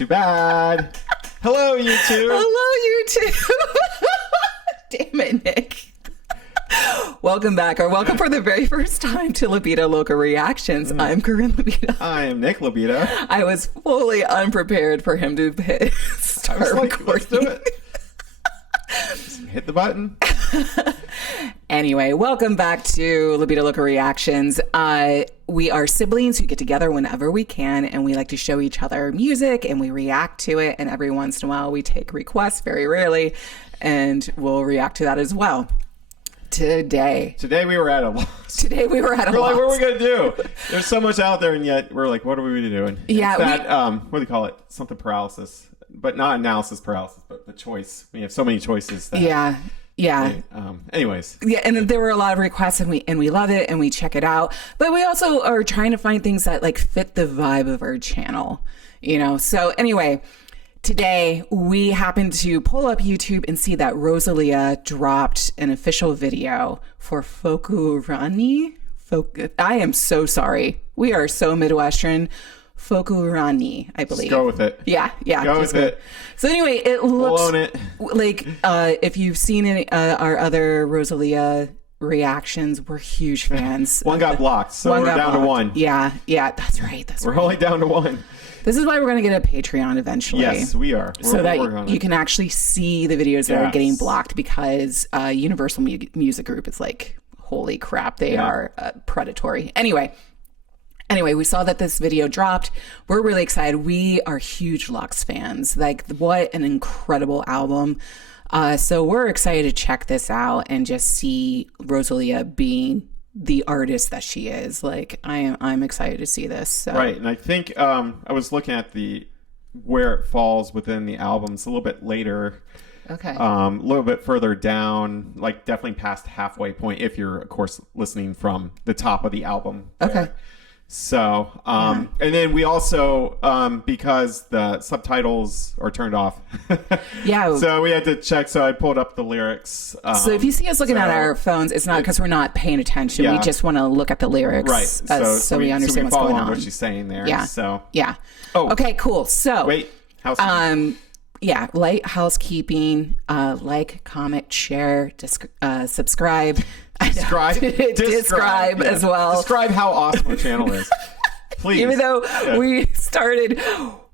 Too bad. Hello, you two. Hello, you two. Damn it, Nick. Welcome back, or welcome for the very first time to Libido Local Reactions. I'm Corinne Libido. I am Nick Libido. I was fully unprepared for him to hit start recording. Let's do it. Just hit the button. Anyway, welcome back to Libido Local Reactions. We are siblings who get together whenever we can, and we like to show each other music, and we react to it, and every once in a while we take requests, very rarely, and we'll react to that as well. Today we were at a loss. We're like, what are we going to do? There's so much out there, and yet we're like, what are we doing? Yeah. It's that, what do they call it? Something paralysis. But not analysis paralysis, but the choice. We have so many choices. That Yeah. Anyways. Yeah, and there were a lot of requests, and we love it, and we check it out. But we also are trying to find things that like fit the vibe of our channel, you know? So anyway, today we happened to pull up YouTube and see that Rosalía dropped an official video for Focu Ranni. I am so sorry. We are so Midwestern. Focu Ranni, I believe. Just go with it. Yeah. Go with it. So anyway, it looks it. like if you've seen our other Rosalía reactions, we're huge fans. One got blocked, so we're down to one. Yeah, that's right. We're only down to one. This is why we're going to get a Patreon eventually. Yes, we are. So that you can actually see the videos that are getting blocked, because Universal Music Group is like, holy crap, they are predatory. Anyway, we saw that this video dropped. We're really excited. We are huge Lux fans. Like, what an incredible album. So we're excited to check this out and just see Rosalía being the artist that she is. Like, I'm excited to see this. So. Right, and I think I was looking at where it falls within the album. It's a little bit later. Okay. A little bit further down, like definitely past halfway point, if you're, of course, listening from the top of the album. Okay. So, and then we also, because the subtitles are turned off. Yeah. So we had to check. So I pulled up the lyrics. So if you see us looking at our phones, it's not because we're not paying attention. Yeah. We just want to look at the lyrics. Right. So we understand what's going on. What she's saying there. Yeah. So. Yeah. Oh. Okay, cool. So. Wait. Housekeeping. Yeah, light housekeeping, like, comment, share, subscribe. Describe as well. Describe how awesome our channel is. Please. Even though we started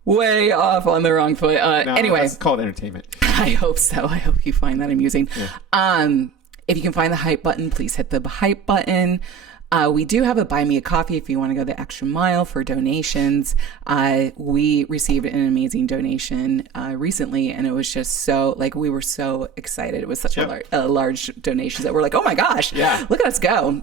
way off on the wrong foot. Anyway. It's called entertainment. I hope so. I hope you find that amusing. Yeah. If you can find the hype button, please hit the hype button. We do have a Buy Me a Coffee if you want to go the extra mile for donations. We received an amazing donation recently, and it was just so, like, we were so excited. It was such a large donation that we're like, oh my gosh, look at us go.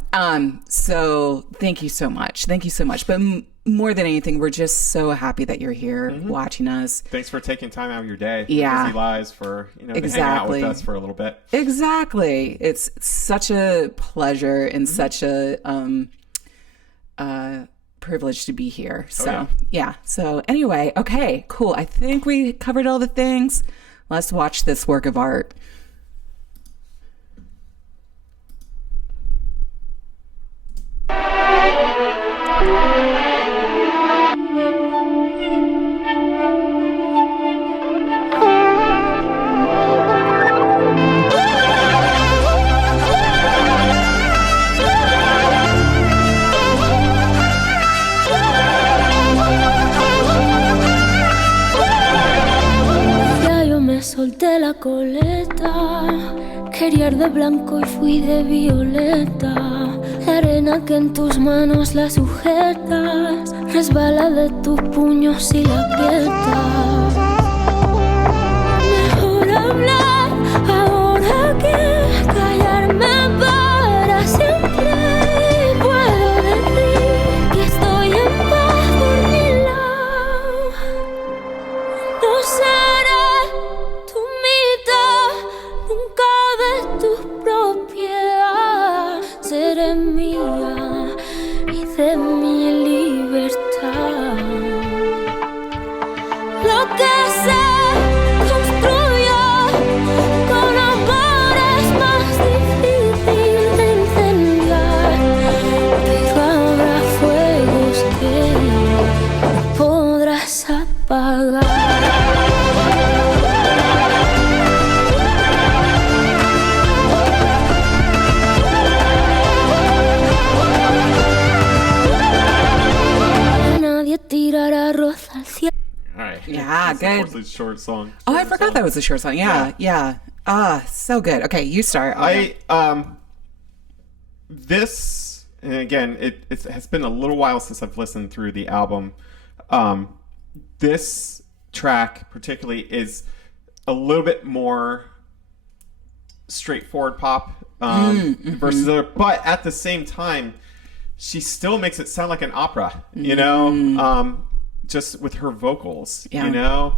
So thank you so much. Thank you so much. But more than anything, we're just so happy that you're here watching us. Thanks for taking time out of your day. Yeah. Busy lives for, to hang out with us for a little bit. Exactly. It's such a pleasure and such a privilege to be here. So, yeah. So anyway, okay, cool. I think we covered all the things. Let's watch this work of art. Solté la coleta, quería ir de blanco y fui de violeta. La arena que en tus manos la sujetas resbala de tus puños y la aprietas. Mejor hablar ahora que callarme para siempre. Puedo decir que estoy en paz por mi lado. No seré tu mitad, nunca de tu propiedad. Seré mía y de mi libertad. Lo que se construyó con amor es más difícil de incendiar, pero habrá fuegos que no podrás apagar. Yeah, good. It's a short song. Oh, I forgot that was a short song. Yeah. So good. Okay, you start. This, and again, it has been a little while since I've listened through the album. This track particularly is a little bit more straightforward pop versus other, but at the same time, she still makes it sound like an opera, you know, just with her vocals, you know,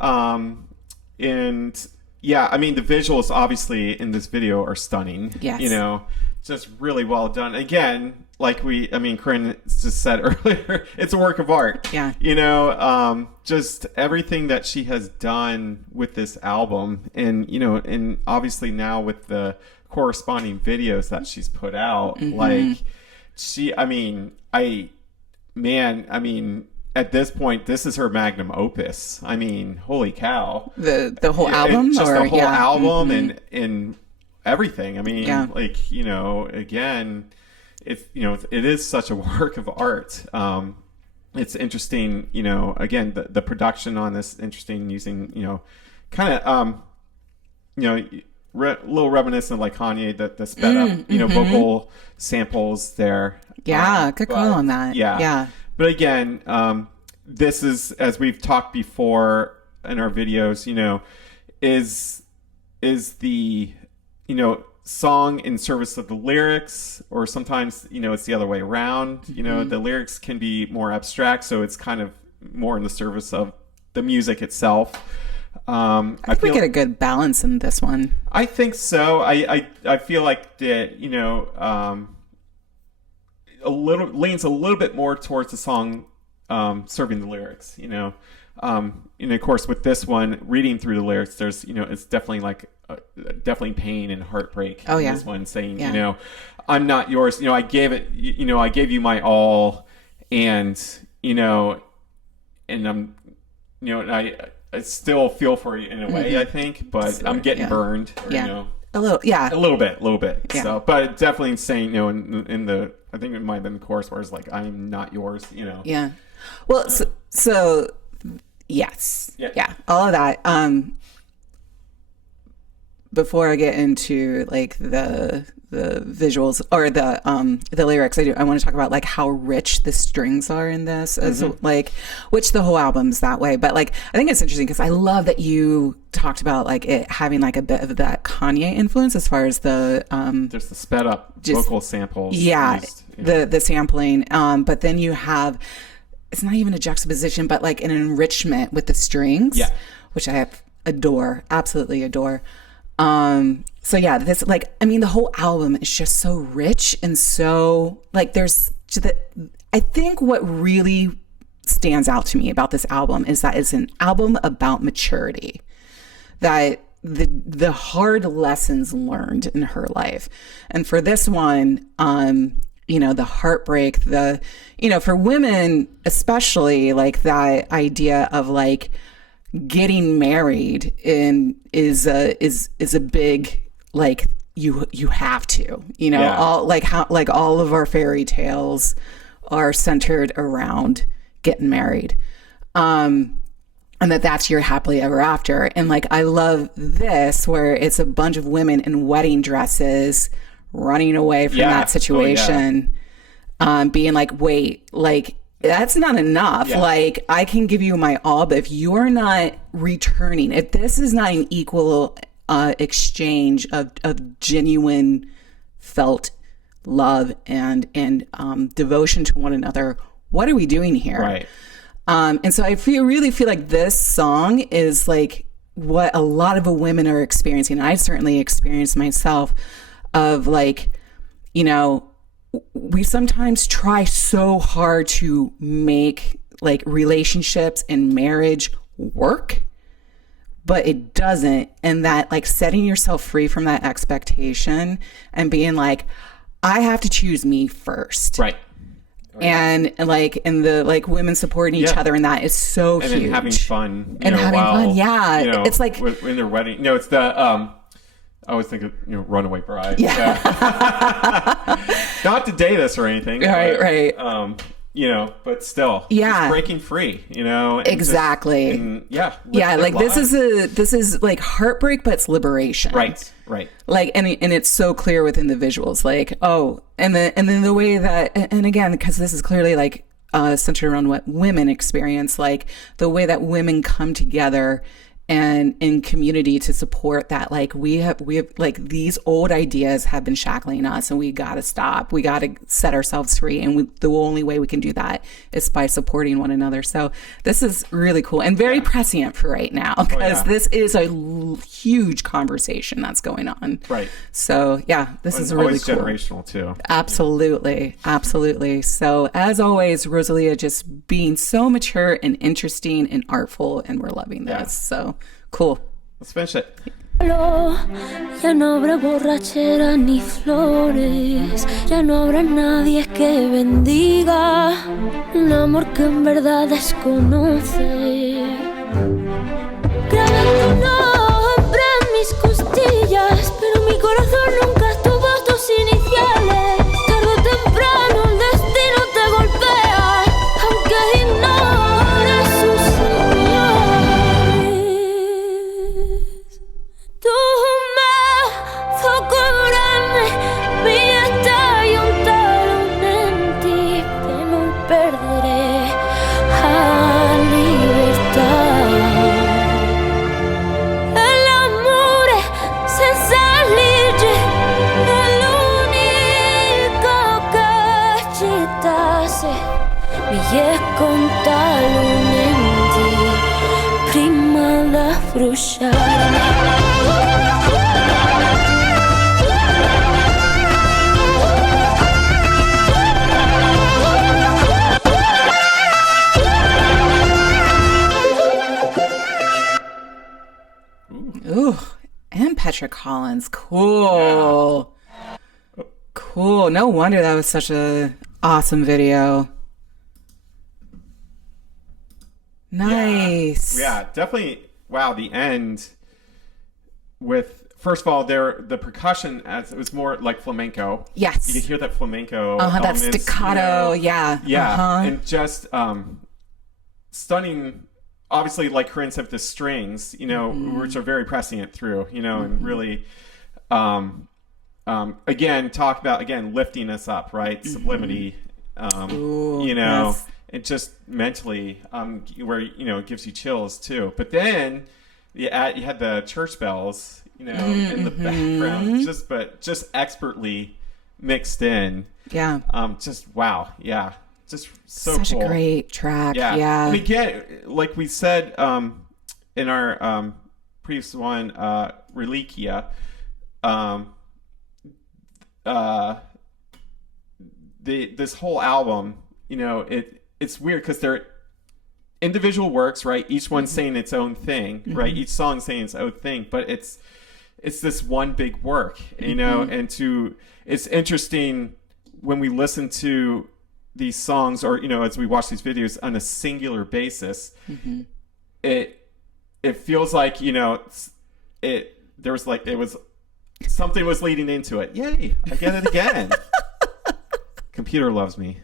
and yeah, I mean, the visuals obviously in this video are stunning, you know, just really well done. Again, like Corinne just said earlier, it's a work of art. Yeah. You know, just everything that she has done with this album, and, you know, and obviously now with the corresponding videos that she's put out, like, at this point, this is her magnum opus. I mean, holy cow. The whole album? Just the whole album and everything. I mean, like, you know, again, it is such a work of art. It's interesting, you know, again, the production on this, interesting, using, you know, kind of, you know, little reminiscent of like Kanye, the sped up, you know, vocal samples there. Yeah, good call on that. Yeah. But again, this is, as we've talked before in our videos, you know, is the, you know, song in service of the lyrics, or sometimes, you know, it's the other way around. You know, the lyrics can be more abstract, so it's kind of more in the service of the music itself. I think we get a good balance in this one. I think so. I feel like that, you know, leans a little bit more towards the song serving the lyrics, you know. And of course with this one, reading through the lyrics, there's, you know, it's definitely like definitely pain and heartbreak. Oh yeah. In this one, saying, you know, I'm not yours, you know, I gave you my all, and, you know, and I'm, you know, and I still feel for you in a way, I think, but I'm getting burned, or, you know, a little bit. Yeah. So, but definitely saying, you know, in the, I think it might have been the chorus where it's like, I'm not yours, you know. Yeah. Well, so yes. Yeah. All of that. Before I get into like the visuals or the lyrics, I want to talk about like how rich the strings are in this, as like, which the whole album's that way. But like, I think it's interesting because I love that you talked about like it having like a bit of that Kanye influence as far as the there's the sped up vocal samples. Yeah, used, you know. the sampling. But then you have, it's not even a juxtaposition, but like an enrichment with the strings, which I absolutely adore. So yeah, this, like, I mean, the whole album is just so rich, and so like I think what really stands out to me about this album is that it's an album about maturity, that the hard lessons learned in her life. And for this one, you know, the heartbreak, you know, for women especially, like that idea of like getting married is a big, like, you have to, you know, all of our fairy tales are centered around getting married, and that's your happily ever after. And like, I love this where it's a bunch of women in wedding dresses running away from that situation, being like, wait, like, that's not enough. Like, I can give you my all, but if you're not returning, if this is not an equal exchange of genuine felt love and devotion to one another, what are we doing here? Right. And so I really feel like this song is like what a lot of women are experiencing. I certainly experienced myself, of like, you know, we sometimes try so hard to make like relationships and marriage work, but it doesn't. And that, like, setting yourself free from that expectation and being like, I have to choose me first. Right. And like, and the like women supporting each other, and that is so huge. And then having fun. And having fun. Yeah. You know, it's like in their wedding. No, it's the I always think of, you know, Runaway Bride. Yeah. Not to date us or anything. Right, but, right. but still, yeah, breaking free, and exactly. Like this is like heartbreak, but it's liberation. Right. Like, and it's so clear within the visuals, like, and then the way that, and again, because this is clearly like centered around what women experience, like the way that women come together and in community to support that, like we have like these old ideas have been shackling us, and we got to stop. We got to set ourselves free, and the only way we can do that is by supporting one another. So this is really cool and very prescient for right now, because this is a huge conversation that's going on. Right. So this is really cool. Generational too. Absolutely. So as always, Rosalía just being so mature and interesting and artful, and we're loving this. So cool. Let's finish it. Ya no habrá borrachera ni flores, ya no habrá nadie que bendiga un amor que en verdad desconoce. Grabé tu nombre en mis costillas, pero mi corazón nunca tuvo tus iniciales. Tarde o temprano el destino te golpea, aunque ignores sus señales. Tu me Focu Ranni, billete y un talón en ti, que no perderé a libertad. L'amore senza legge è l'unico che ci tasse, billete con talón en ti, prima da frusciare. Ooh, and Petra Collins. Cool. Cool. No wonder that was such a awesome video. Nice. Yeah, definitely. Wow, the end with, first of all, the percussion, as it was more like flamenco. Yes. You could hear that flamenco. That elements, staccato. Yeah. And just stunning. Obviously, like Corinne said, the strings, which are very prescient through, and really, again, talk about, lifting us up, right? Sublimity, and just mentally, where, it gives you chills too. But then you had the church bells, in the background, just expertly mixed in. Yeah. Just wow. Yeah. Just so such cool. a great track. Yeah. And again, like we said in our previous one, Reliquia, this whole album, it's weird because they're individual works, right? Each one saying its own thing, right? Each song saying its own thing, but it's this one big work, and it's interesting when we listen to these songs, or as we watch these videos on a singular basis, it feels like something was leading into it. Yay, I get it again. Computer loves me.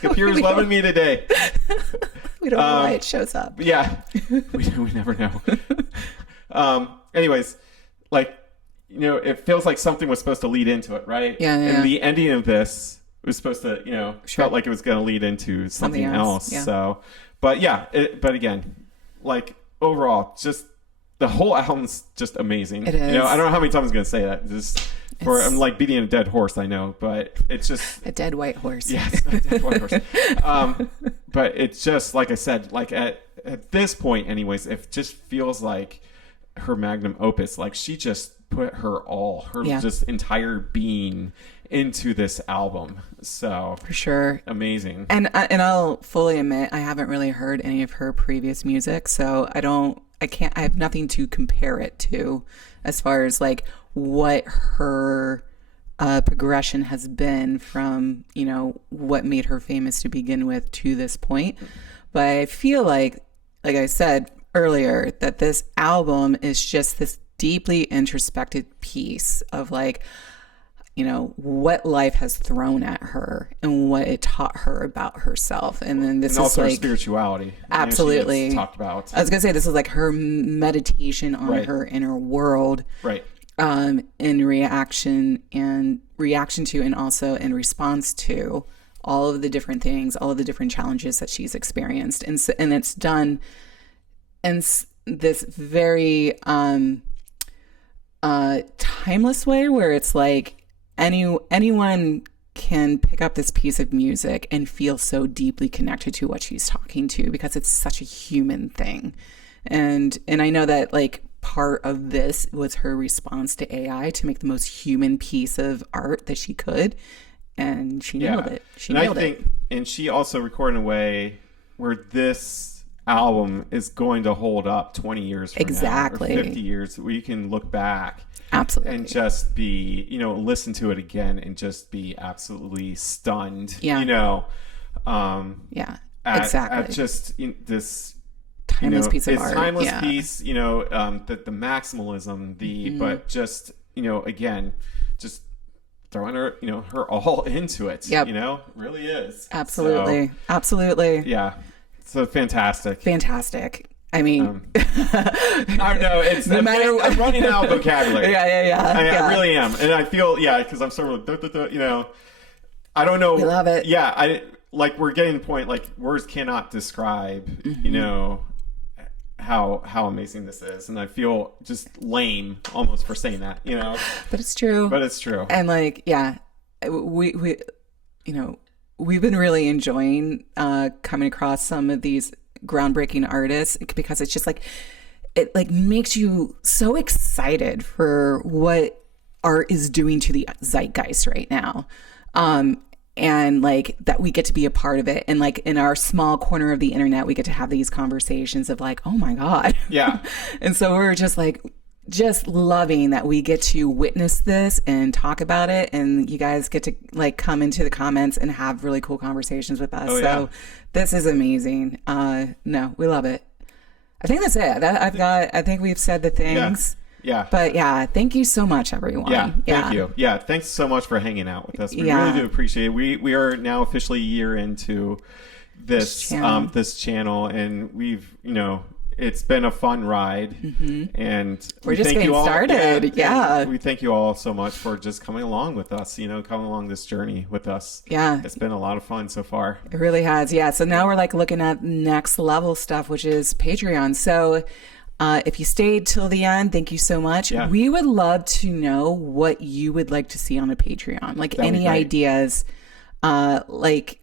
Computer's loving me today. We don't know why it shows up. Yeah, we never know. Anyways, it feels like something was supposed to lead into it, right? Yeah. And the ending of this was supposed to, felt like it was going to lead into something else. Yeah. So, but but again, overall, just the whole album's just amazing. It is. I don't know how many times I'm going to say that. I'm like beating a dead horse, I know, but it's just a dead white horse. Yes, a dead white horse. But it's just, like I said, at this point, anyways, it just feels like her magnum opus. Like she just put her just entire being into this album. So for sure, amazing. And I'll fully admit, I haven't really heard any of her previous music, so I have nothing to compare it to as far as what her progression has been from, what made her famous to begin with to this point. But I feel like I said earlier, that this album is just this deeply introspective piece of you know, what life has thrown at her and what it taught her about herself. And then this and also is her spirituality. Absolutely. She talked about. I was going to say, this is like her meditation on her inner world. Right. In reaction to, and also in response to all of the different things, all of the different challenges that she's experienced. And so, and it's done in this very timeless way where it's like anyone can pick up this piece of music and feel so deeply connected to what she's talking to, because it's such a human thing. And I know that like part of this was her response to AI to make the most human piece of art that she could. And she nailed it. She nailed it. And she also recorded in a way where this album is going to hold up 20 years from now, or 50 years, where you can look back. Absolutely. And just be, you know, listen to it again and just be absolutely stunned. Yeah. You know. Exactly. At just this timeless piece of art. Timeless piece, you know, the maximalism, but just, you know, again, just throwing her, you know, her all into it. Yep. You know, really is. Absolutely. So, absolutely. Yeah. So fantastic. I mean, I know it's no matter. I'm running out of vocabulary. I really am, and I feel because I'm sort of you know, I don't know. We love it. Yeah, we're getting to the point like words cannot describe, you know, how amazing this is, and I feel just lame almost for saying that, you know. But it's true. And like, we you know, we've been really enjoying coming across some of these groundbreaking artists, because it's just like, it like makes you so excited for what art is doing to the zeitgeist right now. And like that we get to be a part of it. And like in our small corner of the internet, we get to have these conversations of like, oh my God. Yeah. And so we're just like, just loving that we get to witness this and talk about it, and you guys get to like come into the comments and have really cool conversations with us. So this is amazing. No, we love it. I think that's it. I think we've said the things. Yeah. But thank you so much, everyone. Thank you. Yeah, thanks so much for hanging out with us. We really do appreciate it. We are now officially a year into this channel, and we've, you know, it's been a fun ride, and we're just getting started. We thank you all so much for just coming along with us, you know, coming along this journey with us. Yeah. It's been a lot of fun so far. It really has. Yeah. So now we're like looking at next level stuff, which is Patreon. So if you stayed till the end, thank you so much. Yeah. We would love to know what you would like to see on a Patreon, like any ideas, like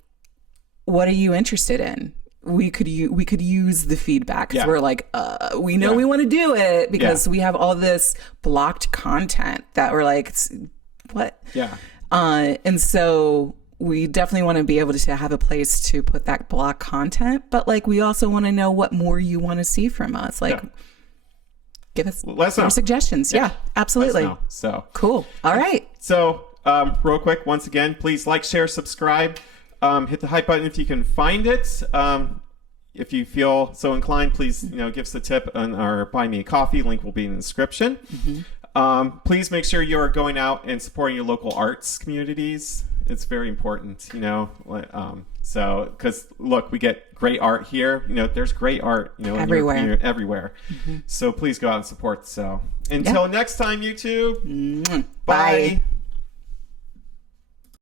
what are you interested in? We could use the feedback, because we're like, we know we want to do it, because we have all this blocked content that we're like, what? Yeah. And so we definitely want to be able to have a place to put that blocked content, but like we also want to know what more you want to see from us. Like, give us some suggestions. Yeah, absolutely. Let us know. So cool. All right. So real quick, once again, please like, share, subscribe. Hit the hype button if you can find it. If you feel so inclined, please, you know, give us a tip on our Buy Me a Coffee. Link will be in the description. Please make sure you are going out and supporting your local arts communities. It's very important, you know. So, because look, we get great art here. You know, there's great art, you know, everywhere. So please go out and support. So until next time, YouTube. Bye.